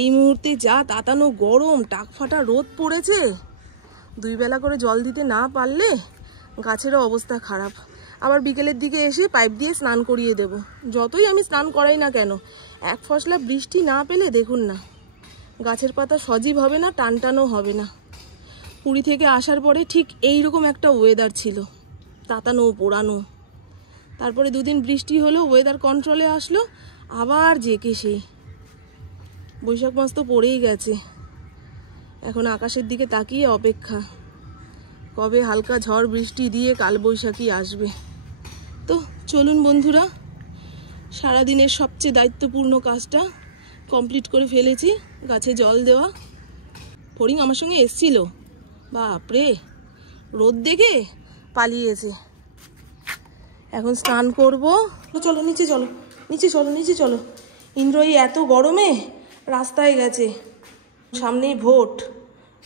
এই মুহূর্তে যা তাতানো গরম, টাক ফাটা রোদ পড়েছে, 2 বেলা করে জল দিতে না পারলে গাছেরও অবস্থা খারাপ। আবার বিকেলের দিকে এসে পাইপ দিয়ে স্নান করিয়ে দেব। যতই আমি স্নান করাই না কেন, এক ফসলা বৃষ্টি না পেলে দেখুন না, গাছের পাতা সজীব হবে না, টানটানও হবে না। পুরী থেকে আসার পরে ঠিক এইরকম একটা ওয়েদার ছিল, তাতানো পোড়ানো। তারপরে 2 দিন বৃষ্টি হলো, ওয়েদার কন্ট্রোলে আসলো, আবার যেকে সেই। বৈশাখ মাস তো পড়েই গেছে, এখন আকাশের দিকে তাকিয়ে অপেক্ষা, কবে হালকা ঝড় বৃষ্টি দিয়ে কালবৈশাখী আসবে। তো চলুন বন্ধুরা, সারাদিনের সবচেয়ে দায়িত্বপূর্ণ কাজটা কমপ্লিট করে ফেলেছি, গাছে জল দেওয়া। ফড়িং আমার সঙ্গে এসছিল, বাপরে রোদ দেখে পালিয়েছে। এখন স্নান করব। চলো নিচে চলো, নিচে চলো, নিচে চলো। ইন্দ্র এই এত গরমে রাস্তায় গেছে। সামনেই ভোট,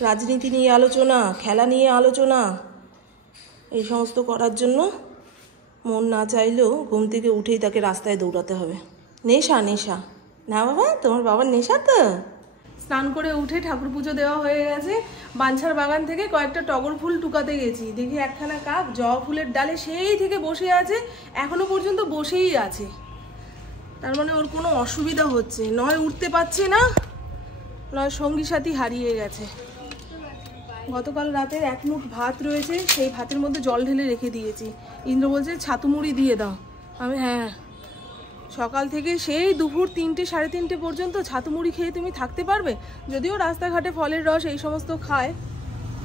রাজনীতি নিয়ে আলোচনা, খেলা নিয়ে আলোচনা, এই সমস্ত করার জন্য মন না চাইলেও ঘুম থেকে উঠেই তাকে রাস্তায় দৌড়াতে হবে। নেশা নেশা না বাবা, তোমার বাবার নেশা তো। স্নান করে উঠে ঠাকুর পুজো দেওয়া হয়ে গেছে। বাঞ্ছার বাগান থেকে কয়েকটা টগর ফুল টুকাতে গেছি, দেখি একখানা কাক জবা ফুলের ডালে সেই থেকে বসে আছে, এখনো পর্যন্ত বসেই আছে। তার মানে ওর কোনো অসুবিধা হচ্ছে, নয় উঠতে পারছে না, নয় সঙ্গী সাথী হারিয়ে গেছে। গতকাল রাতের 1 মুঠ ভাত রয়েছে, সেই ভাতের মধ্যে জল ঢেলে রেখে দিয়েছি। ইন্দ্র বলছে ছাতু মুড়ি দিয়ে দাও। আমি হ্যাঁ, সকাল থেকে সেই দুপুর 3টে সাড়ে 3টে পর্যন্ত ছাতু মুড়ি খেয়ে তুমি থাকতে পারবে? যদিও রাস্তাঘাটে ফলের রস এই সমস্ত খায়,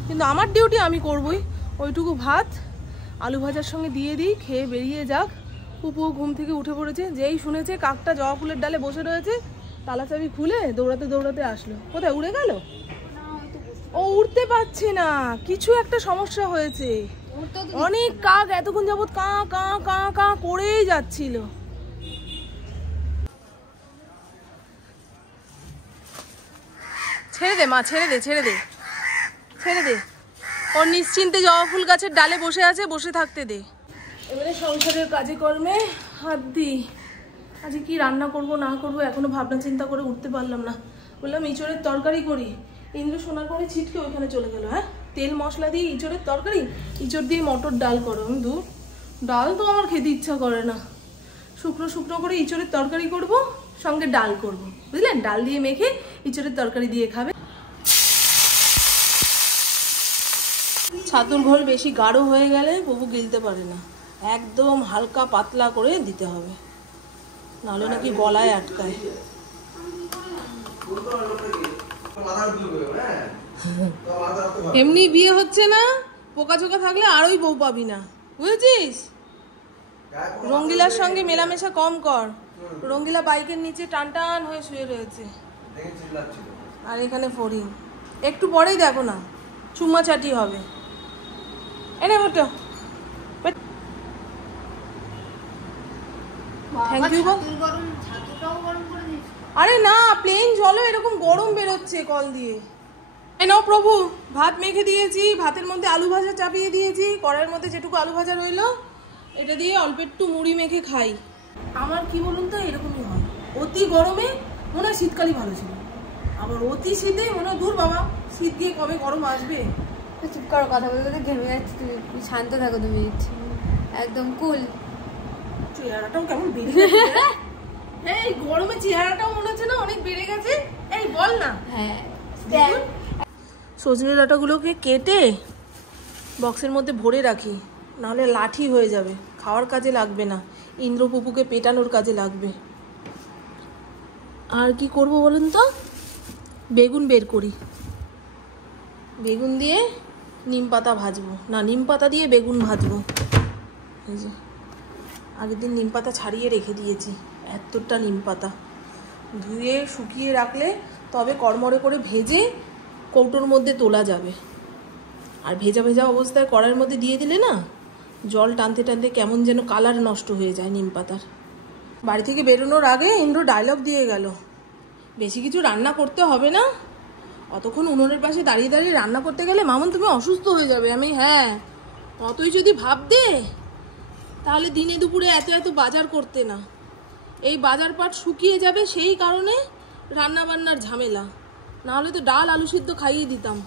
কিন্তু আমার ডিউটি আমি করবই। ওইটুকু ভাত আলু ভাজার সঙ্গে দিয়ে দিই, খেয়ে বেরিয়ে যাক। পুপু ঘুম থেকে উঠে পড়েছে, যেই শুনেছে কাকটা জবা ফুলের ডালে বসে রয়েছে, তালা চাবি খুলে দৌড়াতে দৌড়াতে আসলো। কোথায় উড়ে গেল? ও উঠতে পারছে না, কিছু একটা সমস্যা হয়েছে। অনেক কাক এতক্ষণ যাবত কাঁ কাঁ কাঁ কাঁ করেই যাচ্ছিল। ছেড়ে দে মা, ছেড়ে দে, ছেড়ে দে, ছেড়ে দে। ওর নিশ্চিন্তে জবা ফুল গাছের ডালে বসে আছে, বসে থাকতে দে। এবারে সংসারের কাজে কর্মে হাত দিই। আজকে কি রান্না করব না করব এখনো ভাবনা চিন্তা করে উঠতে পারলাম না। বললাম ইঁচড়ের তরকারি করি, ইন্দ্র শোনার পরে ছিটকে ওইখানে চলে গেল। হ্যাঁ, তেল মশলা দিয়ে ইঁচড়ের তরকারি, ইঁচড় দিয়ে মটর ডাল করো। দূর, ডাল তো আমার খেতে ইচ্ছা করে না। শুকনো শুকনো করে ইঁচড়ের তরকারি করব, সঙ্গে ডাল করব, বুঝলেন? ডাল দিয়ে মেখে ইঁচড়ের তরকারি দিয়ে খাবে। ছাতুর ঘোল বেশি গাঢ় হয়ে গেলে প্রভু গিলতে পারে না, একদম হালকা পাতলা করে দিতে হবে, নাহলে নাকি গলায় আটকায়। এমনি বিয়ে হচ্ছে না, পোকা চোকা থাকলে আরোই বউ পাবি না, বুঝেছিস? রঙ্গিলার সঙ্গে মেলামেশা কম কর। রঙ্গিলা বাইকের নিচে টান টান হয়ে শুয়ে রয়েছে, আর এখানে ফড়িং। একটু পরেই দেখো না চুম্মা চাটি হবে। এনে মোটো থ্যাংক ইউ বল। আরে না, প্লেন জলও এরকম গরম বেরোচ্ছে কল দিয়ে। এই নাও প্রভু, ভাত মেখে দিয়েছি, ভাতের মধ্যে আলু ভাজা চাপিয়ে দিয়েছি, কড়াইয়ের মধ্যে যেটুকু আলু ভাজা রইলো এটা দিয়ে অল্প একটু মুড়ি মেখে খাই। আমার কি বলুন তো, এরকমই হয়। অতি গরমে মনে হয় শীতকালই ভালো ছিল, আবার অতি শীতে মনে হয় দূর বাবা, শীত গিয়ে কবে গরম আসবে। চুপ করো, কথা বলতে বলতে ঘেমে যাচ্ছে। তুমি শান্ত থাকো, 2 মিনিট একদম কুল। চেহারাটাও কেমন বেড়ে গেছে, এই গরমে চেহারাটাও মনে হচ্ছে না অনেক বেড়ে গেছে। এই বল না। হ্যাঁ, সজনে ডাঁটাগুলোকে কেটে বক্সের মধ্যে ভরে রাখি, নাহলে লাঠি হয়ে যাবে, খাওয়ার কাজে লাগবে না, ইন্দ্র পুপুকে পেটানোর কাজে লাগবে। আর কি করব বলুন তো, বেগুন বের করি, বেগুন দিয়ে নিম পাতা ভাজবো, না নিম পাতা দিয়ে বেগুন ভাজবো। এই যে আগের দিন নিম পাতা ছাড়িয়ে রেখে দিয়েছি, এতটা নিম পাতা ধুয়ে শুকিয়ে রাখলে তবে কড়মড়ে করে ভেজে কৌটোর মধ্যে তোলা যাবে। আর ভেজা ভেজা অবস্থায় কড়াইয়ের মধ্যে দিয়ে দিলে না, জল টানতে টানতে কেমন যেন কালার নষ্ট হয়ে যায় নিম পাতার। বাড়ি থেকে বেরোনোর আগে ইন্দ্র ডায়লগ দিয়ে গেল, বেশি কিছু রান্না করতে হবে না, অতক্ষণ উনুনের পাশে দাঁড়িয়ে দাঁড়িয়ে রান্না করতে গেলে মামুন তুমি অসুস্থ হয়ে যাবে। আমি হ্যাঁ, অতই যদি ভাব দে তাহলে দিনে দুপুরে এত এত বাজার করতে না, এই বাজার পাট শুকিয়ে যাবে, সেই কারণে রান্না বান্নার ঝামেলা, না হলে তো ডাল আলু সিদ্ধ খাইয়ে দিতাম।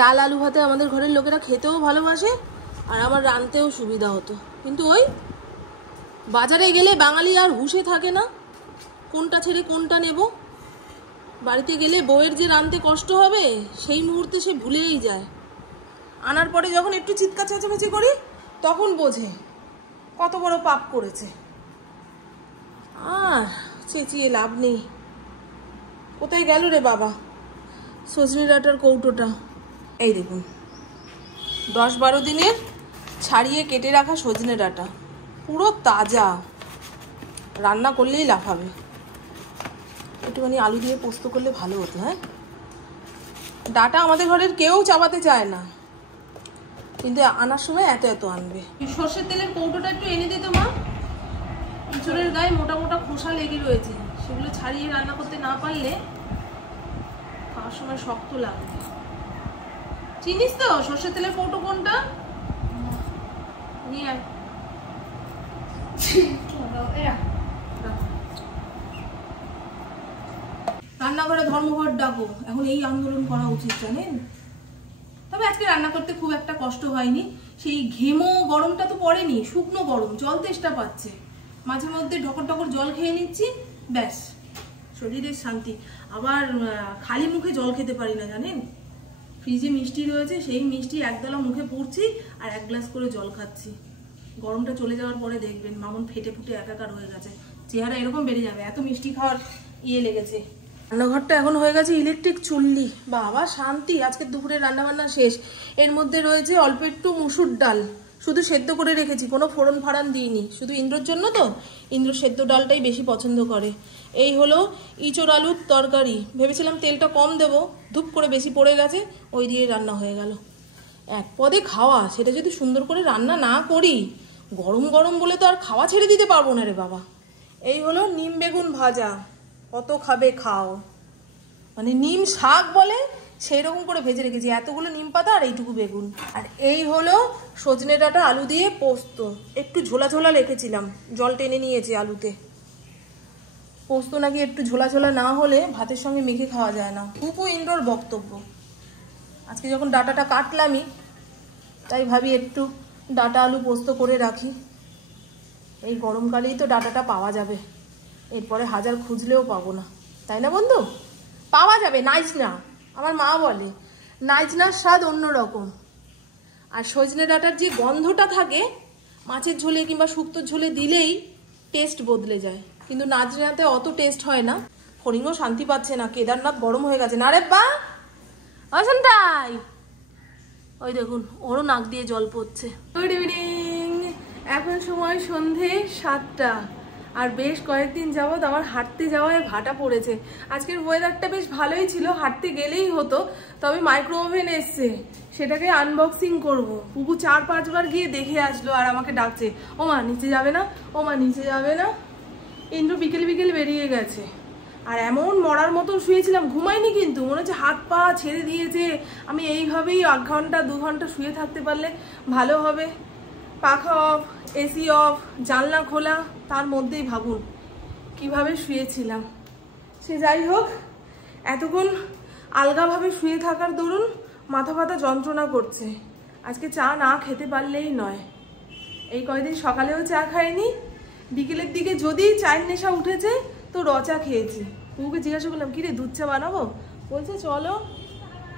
ডাল আলু ভাতে আমাদের ঘরের লোকেরা খেতেও ভালোবাসে, আর আমার রাঁধতেও সুবিধা হতো। কিন্তু ওই বাজারে গেলে বাঙালি আর হুঁশে থাকে না, কোনটা ছেড়ে কোনটা নেব। বাড়িতে গেলে বউয়ের যে রাঁধতে কষ্ট হবে সেই মুহূর্তে সে ভুলেই যায়। আনার পরে যখন একটু চিৎকার চেঁচামেচি করি তখন বোঝে কত বড় পাপ করেছে। আর চেঁচিয়ে লাভ নেই। কোথায় গেল রে বাবা সজনে ডাঁটার কৌটোটা? এই দেখুন, 10-12 দিনের ছাড়িয়ে কেটে রাখা সজনে ডাঁটা, পুরো তাজা, রান্না করলেই লাফাবে। একটুখানি আলু দিয়ে পোস্ত করলে ভালো হতো। হ্যাঁ, ডাঁটা আমাদের ঘরের কেউ চাবাতে চায় না, কিন্তু আনার সময় এত এত আনবে। সর্ষের তেলের কৌটোটা একটু এনে দিত মা। ইঁচড়ের গায়ে মোটা মোটা খোসা লেগে রয়েছে, সেগুলো ছাড়িয়ে রান্না করতে না পারলে খাওয়ার সময় শক্ত লাগবে। চিনিস তো সর্ষের তেলের কৌটো কোনটা? নিয়ে আয়। রান্নাঘরে ধর্মঘট ডাকো, এখন এই আন্দোলন করা উচিত জানেন। তবে আজকে রান্না করতে খুব একটা কষ্ট হয়নি। সেই ঘেমো গরমটা তো পড়েনি, শুকনো গরম, জল তেষ্টা পাচ্ছে, মাঝে মধ্যে ঢকর ঢকর জল খেয়ে নিচ্ছি, ব্যাস শরীরের শান্তি। আবার খালি মুখে জল খেতে পারি না জানেন। ফ্রিজে মিষ্টি রয়েছে, সেই মিষ্টি একদলা মুখে পুড়ছি আর 1 গ্লাস করে জল খাচ্ছি। গরমটা চলে যাওয়ার পরে দেখবেন মামন ফেটে ফুটে একাকার হয়ে গেছে, চেহারা এরকম বেড়ে যাবে, এত মিষ্টি খাওয়ার লেগেছে। রান্নাঘরটা এখন হয়ে গেছে ইলেকট্রিক চুল্লি, বাবা শান্তি। আজকে দুপুরে রান্নাবান্না শেষ। এর মধ্যে রয়েছে অল্প একটু মুসুর ডাল, শুধু সেদ্ধ করে রেখেছি, কোনো ফোড়ন ফাড়ান দিইনি, শুধু ইন্দ্রর জন্য তো, ইন্দ্র সেদ্ধ ডালটাই বেশি পছন্দ করে। এই হলো ইঁচড় আলুর তরকারি। ভেবেছিলাম তেলটা কম দেবো, ধূপ করে বেশি পড়ে গেছে, ওই দিয়ে রান্না হয়ে গেল। এক পদে খাওয়া, সেটা যদি সুন্দর করে রান্না না করি, গরম গরম বলে তো আর খাওয়া ছেড়ে দিতে পারবো না রে বাবা। এই হলো নিম বেগুন ভাজা, কত খাবে খাও, মানে নিম শাক বলে সেই রকম করে ভেজে রেখেছি, এতগুলো নিম পাতা আর এইটুকু বেগুন। আর এই হলো সজনে ডাঁটা আলু দিয়ে পোস্ত, একটু ঝোলা ঝোলা রেখেছিলাম, জল টেনে নিয়েছে আলুতে। পোস্ত নাকি একটু ঝোলা ঝোলা না হলে ভাতের সঙ্গে মেখে খাওয়া যায় না, খুব ইন্দ্রর বক্তব্য। আজকে যখন ডাঁটাটা কাটলামই, তাই ভাবি একটু ডাঁটা আলু পোস্ত করে রাখি। এই গরমকালেই তো ডাঁটাটা পাওয়া যাবে, এরপরে হাজার খুঁজলেও পাবো না, তাই না বন্ধু? পাওয়া যাবে, নাইজ না, আমার মা বলে নাইজনার স্বাদ অন্যরকম। আর সজনে ডাঁটার যে গন্ধটা থাকে মাছের ঝোলে কিংবা শুক্তোর ঝোলে দিলেই টেস্ট বদলে যায়, কিন্তু নাজনাতে অত টেস্ট হয় না। ফড়িংও শান্তি পাচ্ছে না, কেদারনাথ গরম হয়ে গেছে না রে বা অসন্তাই। ওই দেখুন, ওরও নাক দিয়ে জল পড়ছে। গুড ইভিনিং, এখন সময় সন্ধে 7টা। আর বেশ কয়েকদিন যাবৎ আমার হাঁটতে যাওয়ায় ভাটা পড়েছে। আজকের ওয়েদারটা বেশ ভালোই ছিল, হাঁটতে গেলেই হতো, তবে মাইক্রো ওভেন এসছে, সেটাকে আনবক্সিং করব। পুপু 4-5 বার গিয়ে দেখে আসলো আর আমাকে ডাকছে, ও মা নিচে যাবে না, ও মা নিচে যাবে না। ইন্দ্র বিকেল বিকেল বেরিয়ে গেছে, আর এমন মরার মতন শুয়েছিলাম, ঘুমাইনি কিন্তু, মনে হচ্ছে হাত পা ছেড়ে দিয়েছে। আমি এইভাবেই 1 ঘন্টা 2 ঘন্টা শুয়ে থাকতে পারলে ভালো হবে। পাখা অফ, এসি অফ, জানলা খোলা, তার মধ্যেই ভাবুন কিভাবে শুয়েছিলাম। সে যাই হোক, এতক্ষণ আলগাভাবে শুয়ে থাকার দরুন মাথা ব্যথা যন্ত্রণা করছে। আজকে চা না খেতে পারলেই নয়। এই কয়দিন সকালেও চা খাইনি, বিকেলের দিকে যদি চায়ের নেশা উঠেছে তো চা খেয়েছি। পুকুকে জিজ্ঞাসা করলাম, কিরে দুধ চা বানাবো? বলছে চলো।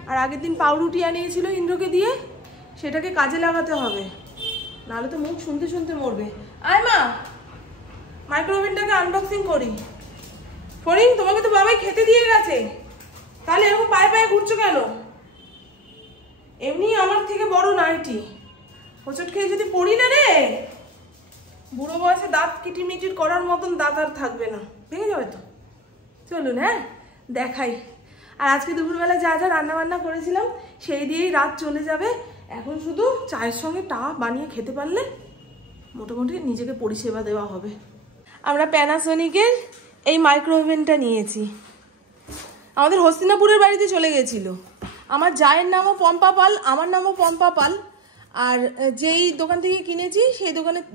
আর আগের দিন পাউরুটি আনিয়েছিল ইন্দ্রকে দিয়ে, সেটাকে কাজে লাগাতে হবে, নাহলে তো মুখ শুনতে শুনতে মরবে। আয় মা, মাইক্রোওভেনটাকে আনবক্সিং করি। ফরিং, তোমাকে তো বাবাই খেতে দিয়ে গেছে, তাহলে এরকম পায়ে পায়ে ঘুরছো কেন? এমনি আমার থেকে বড় নাইটি, হোঁচট খেয়ে যদি পড়ি না রে, বুড়ো বয়সে দাঁত কিটিমিটির করার মতন দাঁত আর থাকবে না, ভেঙে যাবে তো। চলুন হ্যাঁ দেখাই। আর আজকে দুপুরবেলা যা যা রান্না বান্না করেছিলাম সেই দিয়েই রাত চলে যাবে। এখন শুধু চায়ের সঙ্গে টা বানিয়ে খেতে পারলে মোটামুটি নিজেকে পরিষেবা দেওয়া হবে। আমরা প্যানাসোনিকের এই মাইক্রো ওভেনটা নিয়েছি, আমাদের হস্তিনাপুরের বাড়িতে চলে গেছিল। আমার জায়ের নামও পম্পা পাল, আমার নামও পম্পা পাল। আর যেই দোকান থেকে কিনেছি সেই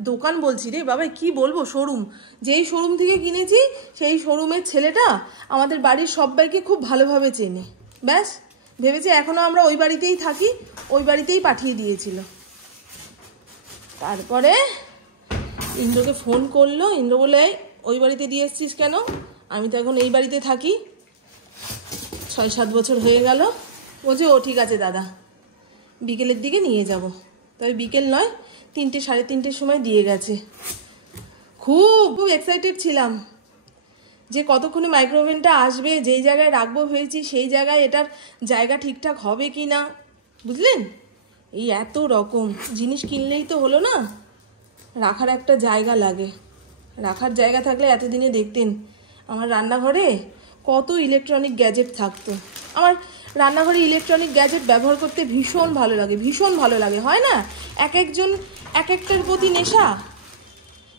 দোকান বলছি রে বাবা, কি বলবো, শোরুম, যেই শোরুম থেকে কিনেছি সেই শোরুমের ছেলেটা আমাদের বাড়ির সবাইকে খুব ভালোভাবে চেনে। ব্যাস, ভেবেছি এখনো আমরা ওই বাড়িতেই থাকি, ওই বাড়িতেই পাঠিয়ে দিয়েছিল। তারপরে ইন্দ্রকে ফোন করলো, ইন্দ্র বলে ওই বাড়িতে দিয়ে এসছিস কেন? আমি তো এখন এই বাড়িতে থাকি, 6-7 বছর হয়ে গেল। বলছে ও ঠিক আছে দাদা, বিকেলের দিকে নিয়ে যাব। তবে বিকেল নয়, 3টে 3:30 সময় দিয়ে গেছে। খুব খুব এক্সাইটেড ছিলাম যে কতক্ষণে মাইক্রোওভেনটা আসবে, যেই জায়গায় রাখবো হয়েছি সেই জায়গায় এটার জায়গা ঠিকঠাক হবে কি না, বুঝলেন? এই এত রকম জিনিস কিনলেই তো হলো না, রাখার একটা জায়গা লাগে। রাখার জায়গা থাকলে এতদিনে দেখতেন আমার রান্নাঘরে কত ইলেকট্রনিক গ্যাজেট থাকতো। আমার রান্নাঘরে ইলেকট্রনিক গ্যাজেট ব্যবহার করতে ভীষণ ভালো লাগে, ভীষণ ভালো লাগে। হয় না, এক একজন এক একটার প্রতি নেশা।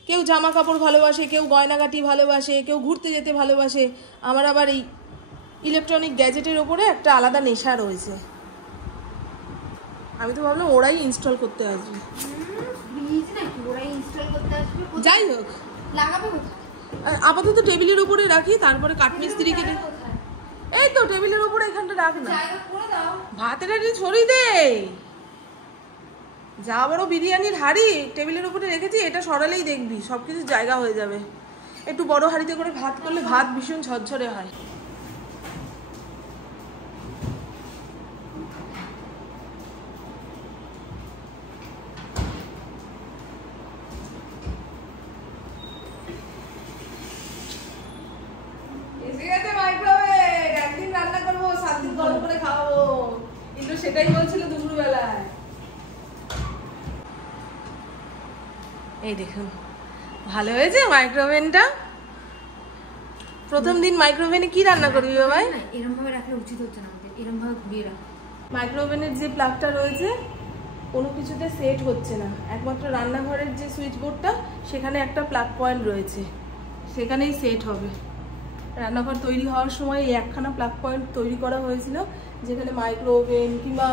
কেউ জামা কাপড় ভালোবাসে, কেউ গয়নাগাটি ভালোবাসে, কেউ ঘুরতে যেতে ভালোবাসে। আমার আবার এই ইলেকট্রনিক গ্যাজেটের ওপরে একটা আলাদা নেশা রয়েছে। আমি তো ভাবলাম ওরাই ইনস্টল করতে আসবে। যাই হোক, আপাতত টেবিলের উপরে রাখি, তারপরে কাঠমিস্ত্রিকে এই তো টেবিলের উপরে এখানটা রাখ না, ভাতের হাঁড়ি ছড়িয়ে দে। যা বড় বিরিয়ানির হাঁড়ি টেবিলের উপরে রেখেছি, এটা সরালেই দেখবি সবকিছু জায়গা হয়ে যাবে। একটু বড় হাঁড়িতে করে ভাত করলে ভাত ভীষণ ঝরঝরে হয়। একদিন রান্না করবো, 7 দিন গরম করে খাওয়াবো। কিন্তু সেটাই বলছিল দুপুরবেলায়। এই দেখুন, ভালো হয়েছে মাইক্রোওভেনটা। প্রথম দিন মাইক্রোওভেনে কি রান্না করবি বাবাই? এরকম ভাবে রাখলে উচিত হচ্ছে না, এরকম ভাবে ঘুরিয়ে রাখ। মাইক্রোওভেনের যে প্লাগটা রয়েছে কোনো কিছুতে সেট হচ্ছে না, একমাত্র রান্নাঘরের যে সুইচ বোর্ডটা সেখানে একটা প্লাগ পয়েন্ট রয়েছে, সেখানেই সেট হবে। রান্নাঘর তৈরি হওয়ার সময় এই একখানা প্লাগ পয়েন্ট তৈরি করা হয়েছিল, যেখানে মাইক্রোওভেন কিংবা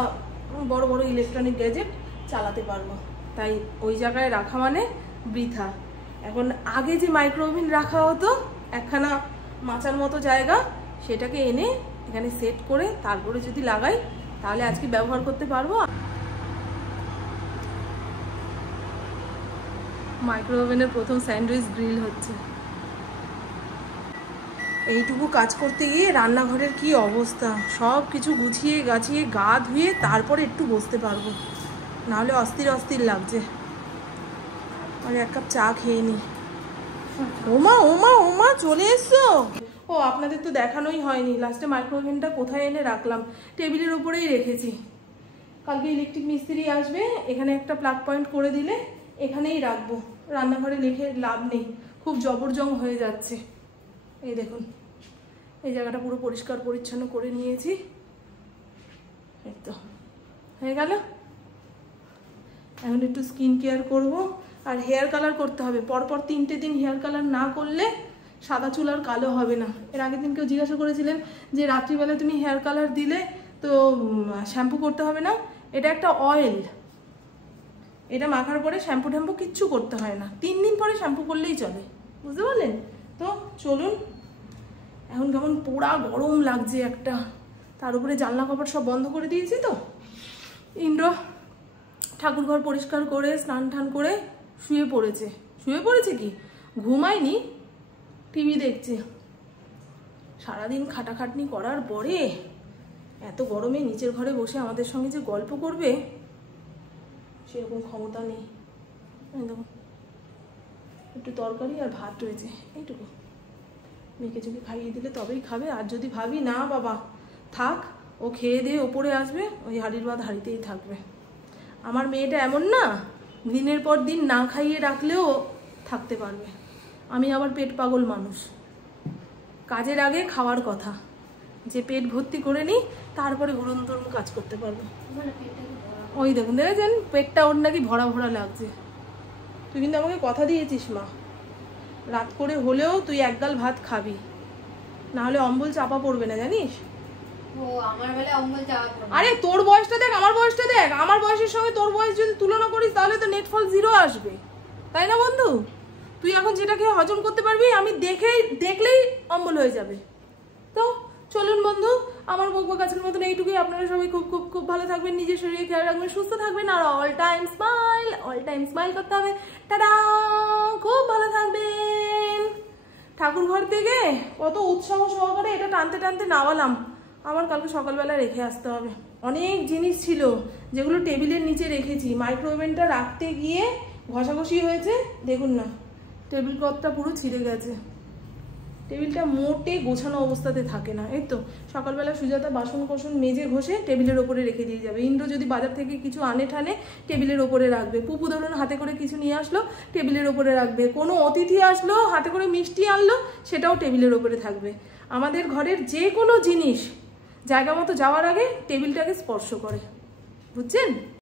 বড় বড় ইলেকট্রনিক গ্যাজেট চালাতে পারবো। তাই ওই জায়গায় রাখা মানে বৃথা। এখন আগে যে মাইক্রোওভেন রাখা হতো একখানা মাচার মতো জায়গা, সেটাকে এনে এখানে সেট করে তারপরে যদি লাগাই তাহলে আজকে ব্যবহার করতে পারবো। মাইক্রোওভেনের প্রথম স্যান্ডউইচ গ্রিল হচ্ছে। এইটুকু কাজ করতে গিয়ে রান্নাঘরের কি অবস্থা, সব কিছু গুছিয়ে গাছিয়ে গা ধুয়ে তারপরে একটু বসতে পারবো, নাহলে অস্থির অস্থির লাগছে। আর 1 কাপ চা খেয়ে নি। ওমা ওমা ওমা চলে এসছো? ও আপনাদের তো দেখানোই হয়নি লাস্টে মাইক্রোওভেনটা কোথায় এনে রাখলাম। টেবিলের উপরেই রেখেছি। কালকে ইলেকট্রিক মিস্ত্রি আসবে, এখানে একটা প্লাগ পয়েন্ট করে দিলে এখানেই রাখবো। রান্নাঘরে রেখে লাভ নেই, খুব জবরজং হয়ে যাচ্ছে। এই দেখুন, এই জায়গাটা পুরো পরিষ্কার পরিচ্ছন্ন করে নিয়েছি। এই তো হয়ে গেল। এখন একটু স্কিন কেয়ার করবো আর হেয়ার কালার করতে হবে। পরপর 3টে দিন হেয়ার কালার না করলে সাদা চুল আর কালো হবে না। এর আগের দিন কেউ জিজ্ঞাসা করেছিলেন যে রাত্রিবেলা তুমি হেয়ার কালার দিলে তো শ্যাম্পু করতে হবে না। এটা একটা অয়েল, এটা মাখার পরে শ্যাম্পু ট্যাম্পু কিচ্ছু করতে হয় না, 3 দিন পরে শ্যাম্পু করলেই চলে, বুঝতে পারলেন তো? চলুন, এখন কেমন পোড়া গরম লাগছে একটা, তার উপরে জানলা কপাট সব বন্ধ করে দিয়েছি। তো ইন্দ্র ঠাকুরঘর পরিষ্কার করে স্নান টান করে শুয়ে পড়েছে কি ঘুমায়নি, টিভি দেখছে। সারাদিন খাটাখাটনি করার পরে এত গরমে নিচের ঘরে বসে আমাদের সঙ্গে যে গল্প করবে সেরকম ক্ষমতা নেই। দেখুন, একটু তরকারি আর ভাত রয়েছে, এইটুকু। মেয়েকে যদি খাইয়ে দিলে তবেই খাবে, আর যদি ভাবি না বাবা থাক, ও খেয়ে দিয়ে ওপরে আসবে, ওই হাঁড়ির ভাত হাঁড়িতেই থাকবে। আমার মেয়েটা এমন না, দিনের পর দিন না খাইয়ে রাখলেও থাকতে পারবে। আমি আবার পেট পাগল মানুষ, কাজের আগে খাওয়ার কথা, যে পেট ভর্তি করে নিই তারপরে উড়নতরম কাজ করতে পারবো। ওই দেখুন, দেখেছেন পেটটা ওর নাকি ভরা ভরা লাগছে। তুই কিন্তু আমাকে কথা দিয়েছিস মা, রাত করে হলেও তুই 1 গাল ভাত খাবি, নাহলে অম্বল চাপা পড়বে না, জানিস? ও আমার বেলায় অম্বল যাওয়ার পর। আরে তোর বয়সটা দেখ, আমার বয়সটা দেখ, আমার বয়সের সঙ্গে তোর বয়স যদি তুলনা করিস তাহলে তো নেটফল 0 আসবে, তাই না বন্ধু? তুই এখন যেটা খেয়ে হজম করতে পারবি, আমি দেখলেই অম্বল হয়ে যাবে। তো চলুন বন্ধু, আমার বকবো গাছের মতন এইটুকুই। আপনারা সবাই খুব খুব খুব ভালো থাকবেন, নিজের শরীরে খেয়াল রাখবেন, সুস্থ থাকবেন, আর অল টাইম স্মাইল করতে হবে। টাটা, খুব ভালো থাকবেন। ঠাকুর ঘর থেকে কত উৎসাহ সহকারে এটা টানতে টানতে নামালাম, আবার কালকে সকালবেলা রেখে আসতে হবে। অনেক জিনিস ছিল যেগুলো টেবিলের নিচে রেখেছি, মাইক্রোওভেনটা রাখতে গিয়ে ঘষাঘষি হয়েছে, দেখুন না টেবিল ক্লথটা পুরো ছিঁড়ে গেছে। টেবিলটা মোটে গোছানো অবস্থাতে থাকে না। এই তো সকালবেলা সুজাতা বাসন কোসন মেজে ঘষে টেবিলের ওপরে রেখে দিয়ে যাবে। ইন্দ্র যদি বাজার থেকে কিছু আনে ঠানে টেবিলের ওপরে রাখবে। পুপু ধরুন হাতে করে কিছু নিয়ে আসলো, টেবিলের ওপরে রাখবে। কোনো অতিথি আসলো হাতে করে মিষ্টি আনলো, সেটাও টেবিলের ওপরে থাকবে। আমাদের ঘরের যে কোনো জিনিস জায়গা মতো যাওয়ার আগে টেবিলটাকে স্পর্শ করে, বুঝছেন?